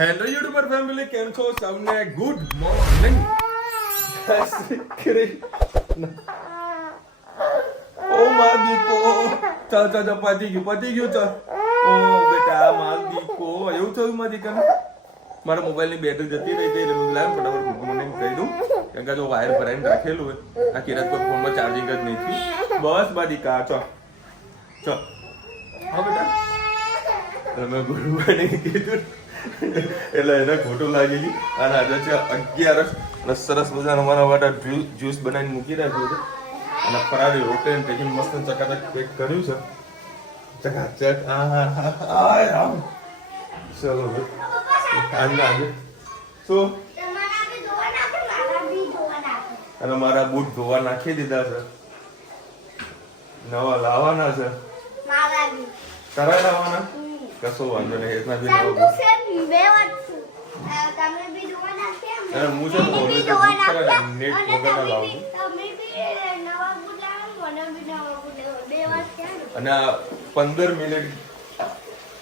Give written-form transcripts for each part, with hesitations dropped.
Hello YouTuber family, કેમ છો સૌને? Good morning. ઓ માર દીકો, ચાલ પતી ગયું ચાલ. ઓ બેટા માર દીકો, એવું થયું માર દીકાને? મારા મોબાઈલની બેટરી જતી રહી હતી એટલે લાવ ફટાફટ ગુડ મોર્નિંગ કહી દઉં, કેમ કે જો વાયર ભરાઈને રાખેલું હોય આ કિરાત પર ફોનમાં ચાર્જિંગ જ નહીં થયું. બસ માર દીકા ચાલ હા બેટા. મેં ગુડ મોર્નિંગ કીધું એટલે એને ખોટું લાગી ગયું. અને આજે છે 11 અને સરસ મજાનો અમારા માટે જ્યુસ બનાવીને મૂકી રાખ્યું છે અને ફરારી રોટી પછી મસ્ત ચકાચક પેક કર્યું છે. ચકાચક ચલો આજે શું અને મારા બૂટ ધોવા નાખી દીધા છે, નવા લાવવાના છે. તારા લાવવાના કશો વાંધો નહીં, એટલા બી નવા બૂટ. અને હું છે નેટ વગર લાવું અને 15 મિનિટ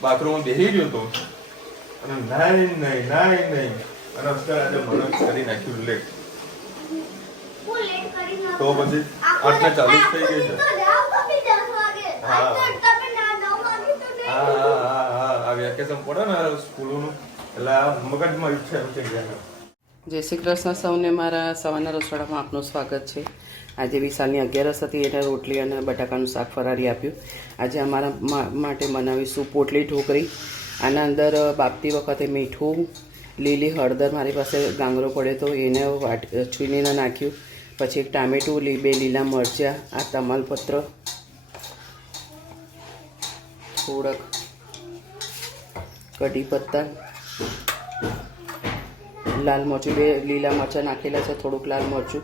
બાથરૂમમાં બેસી ગયો હતો અને નહીં અને અત્યારે આજે મને કરી નાખ્યું લેટ. તો પછી 8:40 થઈ ગઈ છે. હા વેકેશન પડે ને સ્કૂલોનું એટલે મગજમાં ઈચ્છા એમ થઈ જાય. જય શ્રી કૃષ્ણ સૌને. મારા સવારના રસોડામાં આપનું સ્વાગત છે. આજે વિશાલની 11 હતી એને રોટલી અને બટાકાનું શાક ફરારી આપ્યું. આજે અમારા માટે બનાવીશું પોટલી ઢોકળી. આના અંદર બાફતી વખતે મીઠું, લીલી હળદર, મારી પાસે ગાંગરો પડ્યો તો એને છીણીને નાખ્યું. પછી એક ટામેટું, 2 લીલા મરચાં, આ તમાલપત્ર, થોડાક કઢી પત્તા, લાલ મરચું, 2 લીલા મરચાં નાખેલા છે, થોડુંક લાલ મરચું,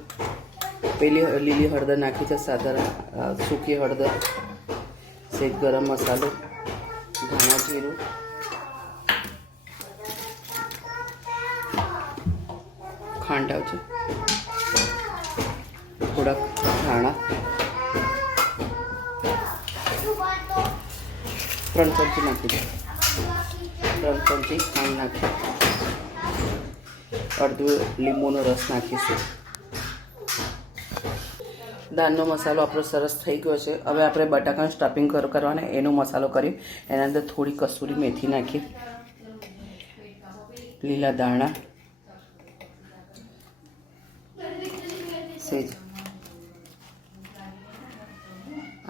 પેલી લીલી હળદર નાખી છે, સાધારણ સૂકી હળદર, સેજ ગરમ મસાલો, ધાણા જીરું, ખાંડ આવશે, થોડાક ધાણા, 3 ચમચી નાખી દે, 3 ચમચી ખાંડ નાખી, અડધું લીંબુનો રસ નાખીશું. દાળનો મસાલો આપણો સરસ થઈ ગયો છે. હવે આપણે બટાકાનું સ્ટફિંગ કરવાના એનો મસાલો કરી એના અંદર થોડી કસૂરી મેથી નાખી, લીલા ધાણા, સેજ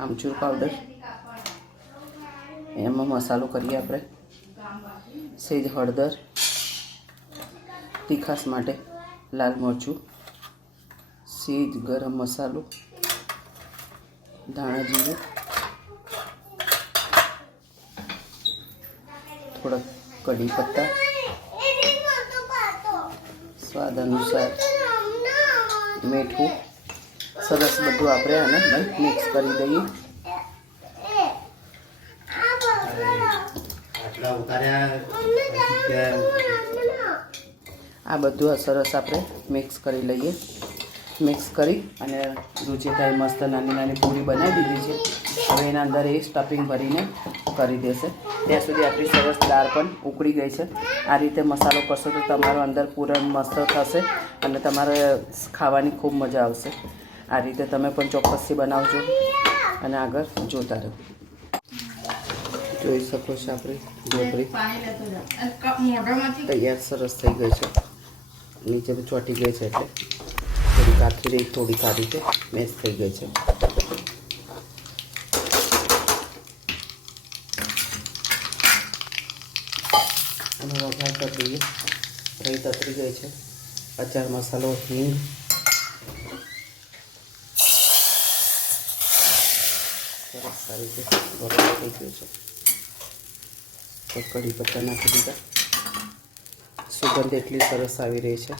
આમચૂર પાવડર, એમાં મસાલો કરીએ આપણે, સેજ હળદર, તીખાસ માટે લાલ મરચું, સેજ ગરમ મસાલો, ધાણા જીરું, થોડા કઢી પત્તા, સ્વાદ અનુસાર મીઠું. સરસ બધું આપણે આને મિક્સ કરી દઈએ. આ બધું સરસ આપણે મિક્સ કરી લઈએ. મિક્સ કરી અને રૂચિતાએ મસ્ત નાની પૂરી બનાવી દીધી છે. હવે એના અંદર એ સ્ટફિંગ ભરીને કરી દેશે. ત્યાં સુધી આપણી સરસ દાળ પણ ઉકળી ગઈ છે. આ રીતે મસાલો કરશો તો તમારો અંદર પૂરણ મસ્ત થશે અને તમારે ખાવાની ખૂબ મજા આવશે. આ રીતે તમે પણ ચોક્કસથી બનાવજો અને આગળ જોતા રહો. જોઈ શકો છો આપણી ઢોકળી તૈયાર સરસ થઈ ગઈ છે. નીચે તો ચોંટી ગઈ છે એટલે થોડી કાચી રહી, થોડી સારી છે, મેશ થઈ ગઈ છે. અને વઘાર કરી દઈએ. રહી તતરી ગઈ છે. અચાર મસાલો, હિંગ, સરસ સારી રીતે વઘાર થઈ ગયો છે. તો કઢી પત્તા નાખી દીધા. સુગંધ એટલી સરસ આવી રહી છે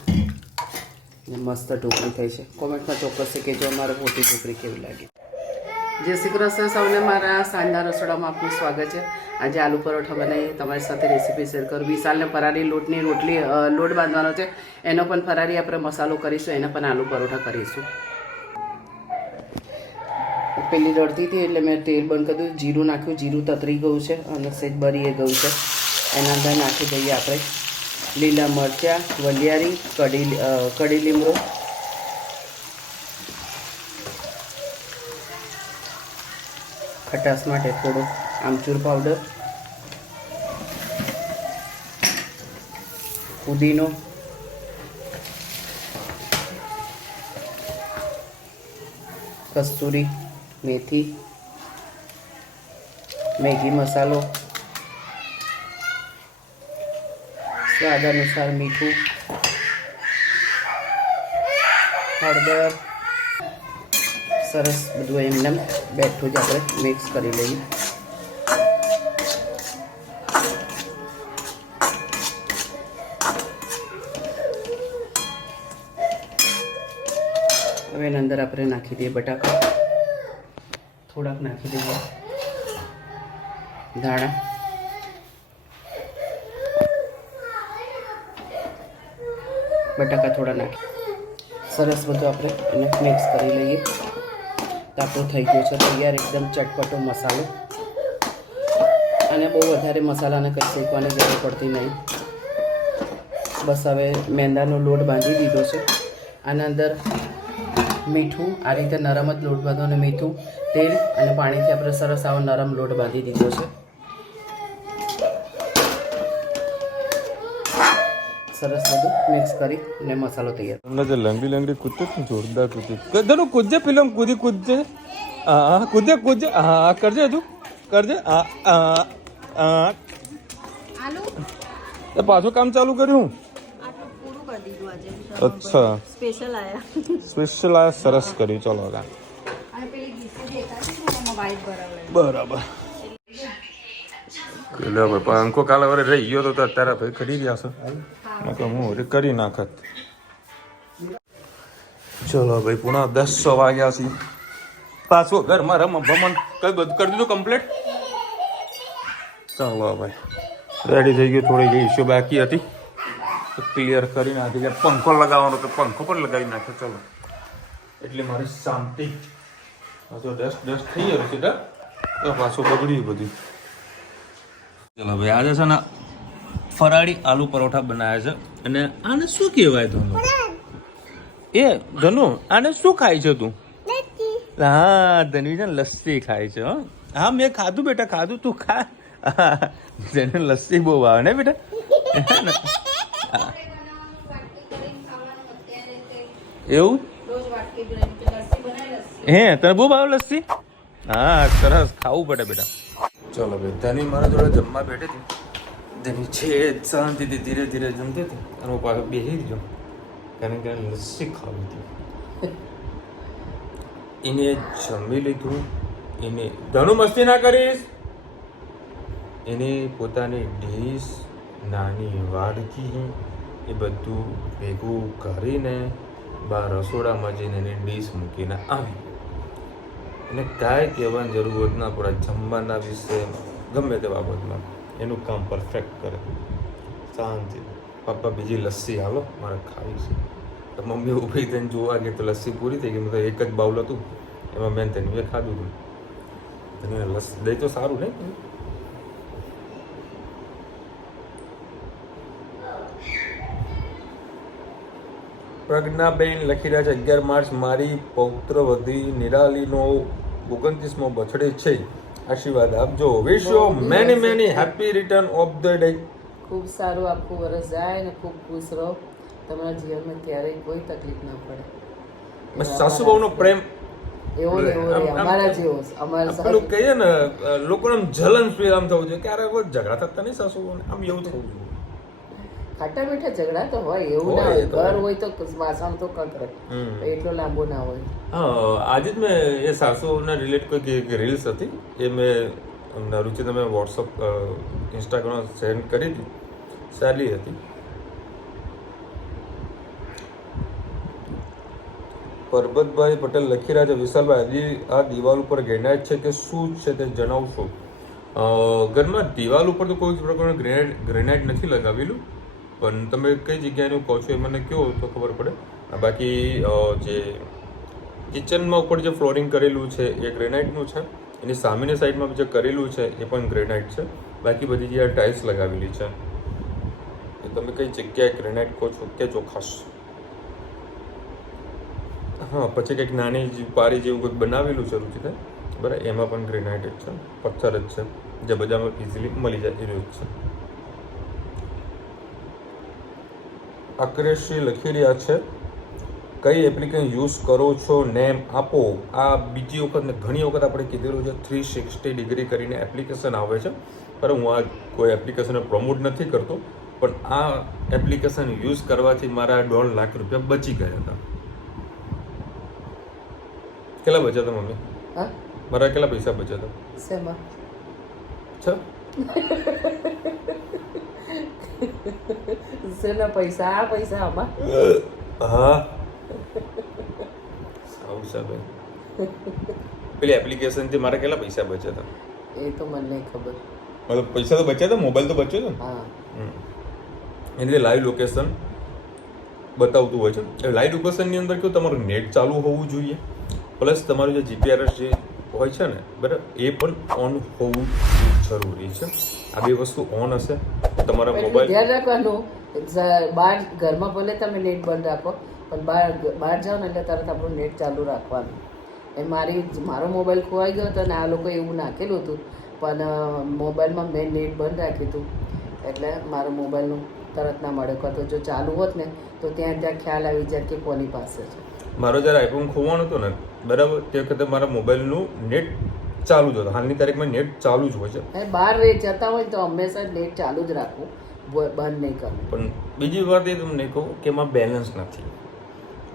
અને મસ્ત ઢોકળી થઈ છે. કોમેન્ટમાં ચોક્કસ કહેજો અમારે મોટી ઢોકળી કેવી લાગી. જય શ્રી કૃષ્ણ સૌને. મારા સાંજના રસોડામાં આપનું સ્વાગત છે. આજે આલુ પરોઠા બનાવી તમારી સાથે રેસીપી શેર કરું. વિશાલને ફરારી લોટની રોટલી લોટ બાંધવાનો છે, એનો પણ ફરારી આપણે મસાલો કરીશું, એના પણ આલુ પરોઠા કરીશું. પેલી રડતી હતી એટલે મેં તેલ બંધ કરી દીધું, જીરું નાખ્યું, જીરું તતરી ગયું છે અને સેજ બરી ગયું છે. એના અંદર નાખી દઈએ આપણે લીલા મરચાં, વલિયારી, કડી લીમડો, ખટાશ માટે થોડો આમચૂર પાવડર, પુદીનો, કસ્તુરી મેથી, મેગી મસાલો, સ્વાદ અનુસાર મીઠું, હળદર, સરસ બધું એમને બેઠું જ આપણે મિક્સ કરી લઈએ. હવે એના અંદર આપણે નાખી દઈએ બટાકા, થોડાક નાખી દઈએ ધાણા, બટાકા થોડા નાખી સરસ બધું આપણે એને મિક્સ કરી લઈએ. તો આપણો થઈ ગયો છે તૈયાર એકદમ ચટપટો મસાલો. અને બહુ વધારે મસાલાને કંઈ શેકવાની જરૂર પડતી નહીં. બસ હવે મેંદાનો લોટ બાંધી દીધો છે. આના અંદર મીઠું, આ રીતે નરમ જ લોટ બાંધો, અને મીઠું, તેલ અને પાણીથી આપણે સરસ આવો નરમ લોટ બાંધી દીધો છે. સરસ બધું મિક્સ કરી અને મસાલો તૈયાર. તમને જે લંગડી લંગડી કૂદતે ને જોરદાર કૂદતે ધનુ કૂદજે ફિલ્મ કૂદી કૂદજે હા કૂદે કૂદજે હા કરજે હજુ કરજે હા પાછું કામ ચાલુ કર્યું. અચ્છા સ્પેશિયલ આયા સરસ કર્યું. ચલો બરાબર પંખો કાલે વરે રહી ગયો તો અત્યારે ભાઈ કરી ગયા છે હું કરી નાખત. ચલો ભાઈ પુનઃ 10 વાગ્યા છે. પાછો ઘરમાં રમ ભમણ કઈ બધું કરી દીધું કમ્પ્લીટ. ચાલો ભાઈ રેડી થઈ ગયું. થોડી જે ઇસ્યુ બાકી હતી ક્લિયર કરી નાખી. કે પંખો લગાવવાનો તો પંખો પણ લગાવી નાખ્યો. ચલો એટલે મારી શાંતિ. પાછો ડસ્ટ થઈ ગયો છે તો પાછું બગડ્યું બધું. ચલો ભાઈ આજે છે ને ફરાળી આલુ પરોઠા બનાવ્યા છે. અને આને શું કહેવાય તું એ ધનુ આને શું ખાય છે તું? હા ધનવી છે લસ્સી ખાય છે. હા મેં ખાધું બેટા ખાધું તું ખા. તેને લસ્સી બહુ ભાવે ને બેટા. એવું હે તને બહુ ભાવ લસ્સી? હા સરસ ખાવું પડે બેટા. ચલો ભાઈ ધની મારા જોડે જમવા બેઠી હતી. ધની છે શાંતિથી ધીરે ધીરે જમતી હતી અને હું પાછો બેસી ગયો કારણ કે લસ્સી ખાવી હતી. એને જમી લીધું. એને ધનુ મસ્તી ના કરીશ. એને પોતાની ડીશ નાની વાડકી એ બધું ભેગું કરીને બહાર રસોડામાં જઈને એની ડીશ મૂકીને આવી. એને કાંઈ કહેવાની જરૂર ના પડે. જમવાના વિશે ગમે તે બાબતમાં એનું કામ પરફેક્ટ કરે. શાંતિ. પપ્પા બીજી લસ્સી હાલો મારે ખાવી છે. તો મમ્મી ઊભી થઈને જોવા ગઈ તો લસ્સી પૂરી થઈ ગઈ. મતલબ એક જ બાઉલ હતું એમાં મેં તેને ખાધું હતું. તને લસ્સી દઈ તો સારું ને. પ્રજ્ઞાબેન લખી રહ્યા છે 11 માર્ચ મારી પૌત્રવધી નિરાલીનો 29મો બર્થડે છે. આશીર્વાદ આપજો. Wish you many many happy return of the day. ખૂબ સારું આખું વરસ જાય ને ખૂબ ખુશ રહો. તમારા જીવનમાં ક્યારેય કોઈ તકલીફ ના પડે. બસ સાસુબાઉનો પ્રેમ એવો ને એવો રહે. અમારા જેવો અમારા પેલું કહીએ ને લોકોને જલન ફીલ આમ થવું જોઈએ. ક્યારે કોઈ ઝઘડા થતા નહીં સાસુબાઉને આમ એવું થવું જોઈએ. ખાટા મીઠા ઝઘડા તો હોય એવું ના હોય. ઘર હોય તો વાસણ તો કકરે એટલો લાંબો ના હોય. હા આજે જ મેં એ સાસુના રિલેટ કોઈ રીલ્સ હતી એ મેં રુચિ તમે વોટ્સઅપ ઇન્સ્ટાગ્રામ સેન્ડ કરી હતી. સારી હતી. પરબતભાઈ પટેલ લખી રહ્યા છે વિશાલભાઈ હજી આ દિવાલ ઉપર ગ્રેનાઇટ છે કે શું છે તે જણાવશો. ઘરમાં દિવાલ ઉપર તો કોઈ પ્રકારનું ગ્રેનાઇટ નથી લગાવેલું પણ તમે કઈ જગ્યાનું કહો છો એ મને કહો તો ખબર પડે. બાકી જે કિચનમાં ઉપર જે ફ્લોરિંગ કરેલું છે એ ગ્રેનાઇટનું છે. એની સામેની સાઈડમાં જે કરેલું છે એ પણ ગ્રેનાઇટ છે. બાકી બધી જે ટાઇલ્સ લગાવેલી છે તમે કઈ જગ્યાએ ગ્રેનાઇટ કહો છો કે ચોખાસ? હા, પછી કંઈક નાની પારી જેવું કંઈક બનાવેલું છે રુચિતા, બરાબર, એમાં પણ ગ્રેનાઇટ જ છે, પથ્થર જ છે, જે બજારમાં ઇઝીલી મળી જાય એ જ છે. આકરેશી લખી રહ્યા છે કઈ એપ્લિકેશન યુઝ કરો છો, નેમ આપો. આ બીજી વખત ને ઘણી વખત આપણે કીધેલું છે 360 ડિગ્રી કરીને એપ્લિકેશન આવે છે, પણ હું આ કોઈ એપ્લિકેશનને પ્રમોટ નથી કરતો, પણ આ એપ્લિકેશન યુઝ કરવાથી મારા 1.5 લાખ રૂપિયા બચી ગયા હતા. કેટલા બચ્યા હતા મમ્મી? હા, મારા કેટલા પૈસા બચ્યા હતા? શેમાં? શેના પૈસા? આ પૈસા આમાં? હા, સારું છે ભાઈ. પેલી એપ્લિકેશનથી મારા કેટલા પૈસા બચ્યા હતા એ તો મને નહીં ખબર. મતલબ પૈસા તો બચ્યા હતા, મોબાઈલ તો બચ્યો હતો ને. હા, એની લાઈવ લોકેશન બતાવતું હોય છે. લાઈવ લોકેશનની અંદર કેવું તમારું નેટ ચાલુ હોવું જોઈએ, પ્લસ તમારું જે જીપીઆરએસ જે હોય છે ને, બરાબર, એ પણ ઓન હોવું જરૂરી છે. આ બે વસ્તુ ઓન હશે તમારા મોબાઈલ. ધ્યાન રાખવાનું, બહાર ઘરમાં ભલે તમે નેટ બંધ રાખો, પણ બહાર જાઓ ને એટલે તરત આપણું નેટ ચાલુ રાખવાનું. મારો મોબાઈલ ખોવાઈ ગયો હતો ને આ લોકો એવું નાખેલું હતું, પણ મોબાઈલમાં મેં નેટ બંધ રાખ્યું હતું એટલે મારો મોબાઈલનું તરત ના મળે. કાં તો જો ચાલુ હોત ને તો ત્યાં ખ્યાલ આવી જાય કે કોની પાસે છે. મારો જ્યારે આઈફોન ખોવાનું હતું ને, બરાબર, તે વખતે મારા મોબાઈલનું નેટ ચાલુ જ હતું. હાલની તારીખમાં નેટ ચાલુ જ હોય છે. બહાર જતા હોય તો હંમેશા નેટ ચાલુ જ રાખવું, બંધ નહીં કરવું. પણ બીજી વાત એ તમને કહું કે એમાં બેલેન્સ નથી,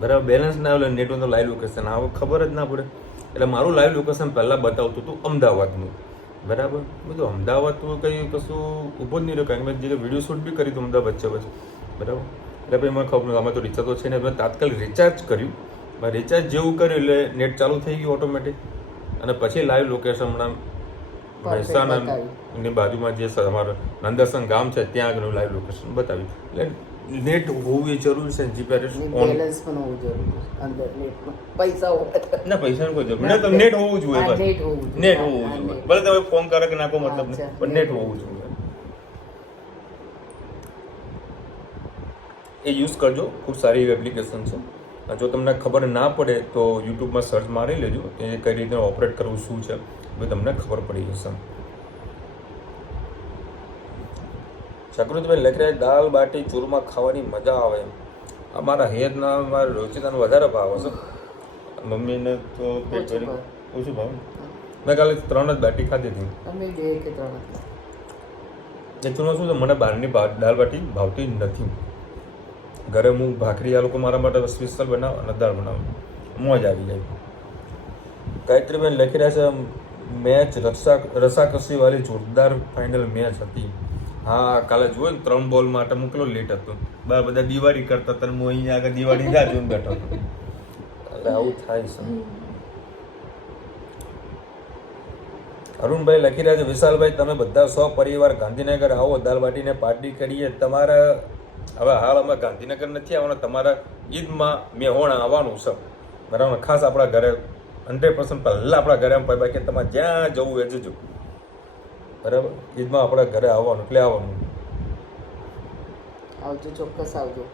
બરાબર. બેલેન્સ ના આવે નેટનું તો લાઈવ લોકેશન આવે ખબર જ ના પડે. એટલે મારું લાઈવ લોકેશન પહેલાં બતાવતું હતું અમદાવાદનું, બરાબર. બધું અમદાવાદ તો કંઈ કશું ઊભો જ નહીં રહ્યો, કારણ કે મેં જે વિડીયો શૂટ બી કરી હતું અમદાવાદ વચ્ચે, બરાબર. એટલે ભાઈ મને ખબર આમાં તો રિચાર્જ તો છે ને, મેં તાત્કાલિક રિચાર્જ કર્યું. રિચાર્જ જેવું કર્યું એટલે નેટ ચાલુ થઈ ગયું ઓટોમેટિક, અને પછી લાઈવ લોકેશન હમણાં મહેસાણાની બાજુમાં જે અમારું નંદરસન ગામ છે ત્યાં આગળનું લાઈવ લોકેશન બતાવ્યું. એટલે નેટ હોવું એ જરૂરી છે. જીપીઆરએસ બેલેન્સ પણ હોવું જરૂરી છે અંદર નેટમાં. પૈસા ના, પૈસાનું કોઈ જરૂર નહીં, નેટ હોવું જોઈએ. નેટ હોવું જોઈએ, ભલે તમે ફોન કરે કે નાખો મતલબ નહીં, પણ નેટ હોવું જોઈએ. એ યુઝ કરજો, ખૂબ સારી એવી એપ્લિકેશન છે. જો તમને ખબર ના પડે તો યુટ્યુબમાં સર્ચ મારી લેજો કે કઈ રીતે ઓપરેટ કરવું શું છે, એ તમને ખબર પડી જશે. જાગૃતિભાઈ લખી રહ્યા દાલ બાટી ચૂરમા ખાવાની મજા આવે. અમારા હેદના મારા રોચિતાનો વધારે ભાવ હશે, મમ્મીને તો ઓછું ભાવ. મેં કાલે 3 જ બાટી ખાધી હતી. એકચ્યુઅલમાં શું છે, મને બહારની દાલ બાટી ભાવતી નથી. ઘરે હું ભાખરી આ લોકો મારા માટે સ્પેશિયલ બનાવ અને દાળ બનાવું, મોજ આવી જાય. ગાયત્રીબેન લખી રહ્યા છે મેચ રસાકસી વાળી જોરદાર ફાઇનલ મેચ હતી. હા, કાલે જોયું ને 3 બોલ માટે મોકલો લેટ હતો, બધા દિવાળી કરતા હતા, હું અહીંયા આગળ દિવાળી ના જોઈને બેઠો હતો. એટલે આવું થાય છે. અરુણભાઈ લખી રહ્યા છે વિશાલભાઈ તમે બધા સપરિવાર ગાંધીનગર આવો, દાલ બાટીને પાર્ટી કરીએ. તમારા હવે હાલ અમે ગાંધીનગર નથી આવવાના, તમારા ઈદમાં મેહોણા આવવાનું છે, બરાબર. ખાસ આપણા ઘરે 100% પહેલાં આપણા ઘરે બાકી તમારે જ્યાં જવું એ જજો, બરાબર. ઈદમાં આપણા ઘરે આવવાનું એટલે આવવાનું. આવજો, ચોક્કસ આવજો.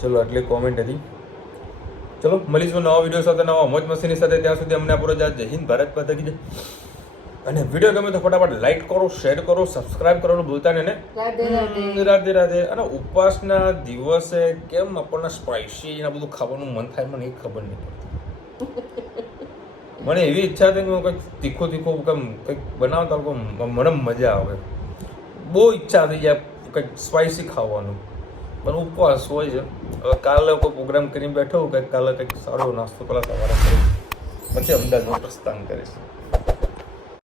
ચલો, આટલી કોમેન્ટ હતી. ચલો, મળીશું નવા વિડીયો સાથે, નવા મોજ મસ્તીની સાથે. ત્યાં સુધી અમને આપણો જય હિન્દ, ભારત માતા કી જય. અને વિડીયો ગમે તો ફટાફટ લાઈક કરો, શેર કરો, સબસ્ક્રાઇબ કરવાનું ભૂલતા નહીં ને. રાધે રાધે. અને ઉપવાસના દિવસે કેમ આપણને સ્પાઇસી ને બધું ખાવાનું મન થાય મને એ ખબર નહીં પડતી. મને એવી ઈચ્છા થઈ કે હું કંઈક તીખું કંઈક બનાવતા મને મજા આવે, બહુ ઈચ્છા થઈ જાય કંઈક સ્પાઇસી ખાવાનું, પણ ઉપવાસ હોય છે. હવે કાલે કોઈ પ્રોગ્રામ કરીને બેઠો કંઈક કાલે કંઈક સારો નાસ્તો પેલા સવારે કરીશ, પછી અમદાવાદમાં પ્રસ્થાન કરીશ.